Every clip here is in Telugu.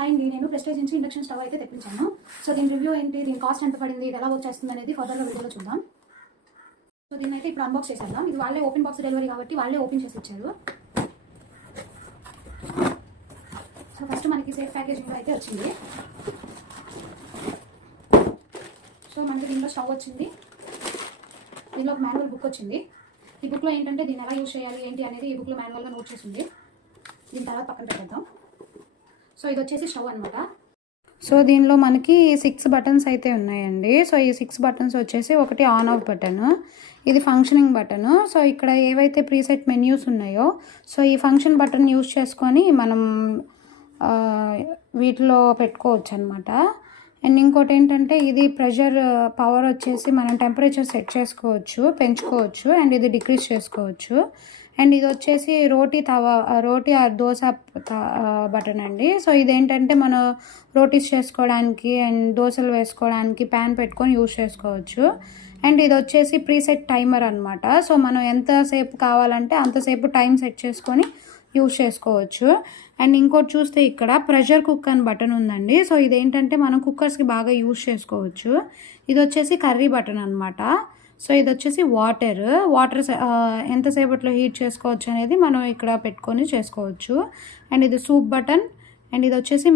హాయ్ అండి, నేను ప్రెస్టేజ్ నుంచి ఇండక్షన్ స్టవ్ అయితే తెప్పించాను. సో దీని రివ్యూ ఏంటి, దీని కాస్ట్ ఎంత పడింది, ఇది ఎలా వర్క్ చేస్తుంది అనేది ఫర్దర్గా వీడియోలో చూద్దాం. సో దీన్ని అయితే ఇప్పుడు అన్బాక్స్ చేసేద్దాం. ఇది వాళ్ళే ఓపెన్ బాక్స్ డెలివరీ కాబట్టి వాళ్ళే ఓపెన్ చేసి ఇచ్చారు. సో ఫస్ట్ మనకి సేఫ్ ప్యాకేజింగ్ అయితే వచ్చింది. సో మనకి దీంట్లో స్టవ్ వచ్చింది, దీనిలో ఒక మాన్యువల్ బుక్ వచ్చింది. ఈ బుక్లో ఏంటంటే దీన్ని ఎలా యూజ్ చేయాలి ఏంటి అనేది ఈ బుక్లో మాన్యువల్గా నోట్ చేసింది. దీని తర్వాత పక్కన పెట్టేద్దాం. సో ఇది వచ్చేసి స్టవ్ అనమాట. సో దీనిలో మనకి 6 బటన్స్ అయితే ఉన్నాయండి. సో ఈ 6 బటన్స్ వచ్చేసి ఒకటి ఆన్ ఆఫ్ బటన్, ఇది ఫంక్షనింగ్ బటన్. సో ఇక్కడ ఏవైతే ప్రీసెట్ మెన్యూస్ ఉన్నాయో సో ఈ ఫంక్షన్ బటన్ యూజ్ చేసుకొని మనం వీటిలో పెట్టుకోవచ్చు అనమాట. అండ్ ఇంకోటి ఏంటంటే ఇది ప్రెషర్ పవర్ వచ్చేసి మనం టెంపరేచర్ సెట్ చేసుకోవచ్చు, పెంచుకోవచ్చు, అండ్ ఇది డిక్రీజ్ చేసుకోవచ్చు. అండ్ ఇది వచ్చేసి రోటీ ఆర్ దోశ బటన్ అండి. సో ఇదేంటంటే మనం రోటీస్ చేసుకోవడానికి అండ్ దోశలు వేసుకోవడానికి ప్యాన్ పెట్టుకొని యూజ్ చేసుకోవచ్చు. అండ్ ఇది వచ్చేసి ప్రీసెట్ టైమర్ అనమాట. సో మనం ఎంతసేపు కావాలంటే అంతసేపు టైం సెట్ చేసుకొని యూజ్ చేసుకోవచ్చు. అండ్ ఇంకోటి చూస్తే ఇక్కడ ప్రెషర్ కుక్ అని బటన్ ఉందండి. సో ఇదేంటంటే మనం కుక్కర్స్కి బాగా యూజ్ చేసుకోవచ్చు. ఇది వచ్చేసి కర్రీ బటన్ అనమాట. సో ఇది వచ్చేసి వాటర్ ఎంతసేపట్లో హీట్ చేసుకోవచ్చు అనేది మనం ఇక్కడ పెట్టుకొని చేసుకోవచ్చు. అండ్ ఇది సూప్ బటన్. అండ్ ఇది వచ్చేసి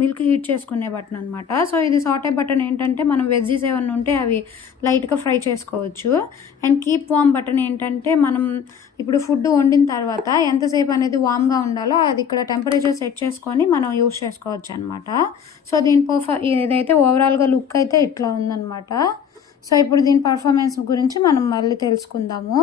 మిల్క్ హీట్ చేసుకునే బటన్ అనమాట. సో ఇది సాటే బటన్ ఏంటంటే మనం వెజ్జీస్ ఏమైనా ఉంటే అవి లైట్గా ఫ్రై చేసుకోవచ్చు. అండ్ కీప్ వామ్ బటన్ ఏంటంటే మనం ఇప్పుడు ఫుడ్ వండిన తర్వాత ఎంతసేపు అనేది వామ్గా ఉండాలో అది ఇక్కడ టెంపరేచర్ సెట్ చేసుకొని మనం యూస్ చేసుకోవచ్చు అనమాట. సో దీని ఇదైతే ఓవరాల్గా లుక్ అయితే ఇట్లా ఉందన్నమాట. సో ఇప్పుడు దీని పర్ఫార్మెన్స్ గురించి మనం మళ్ళీ తెలుసుకుందాము.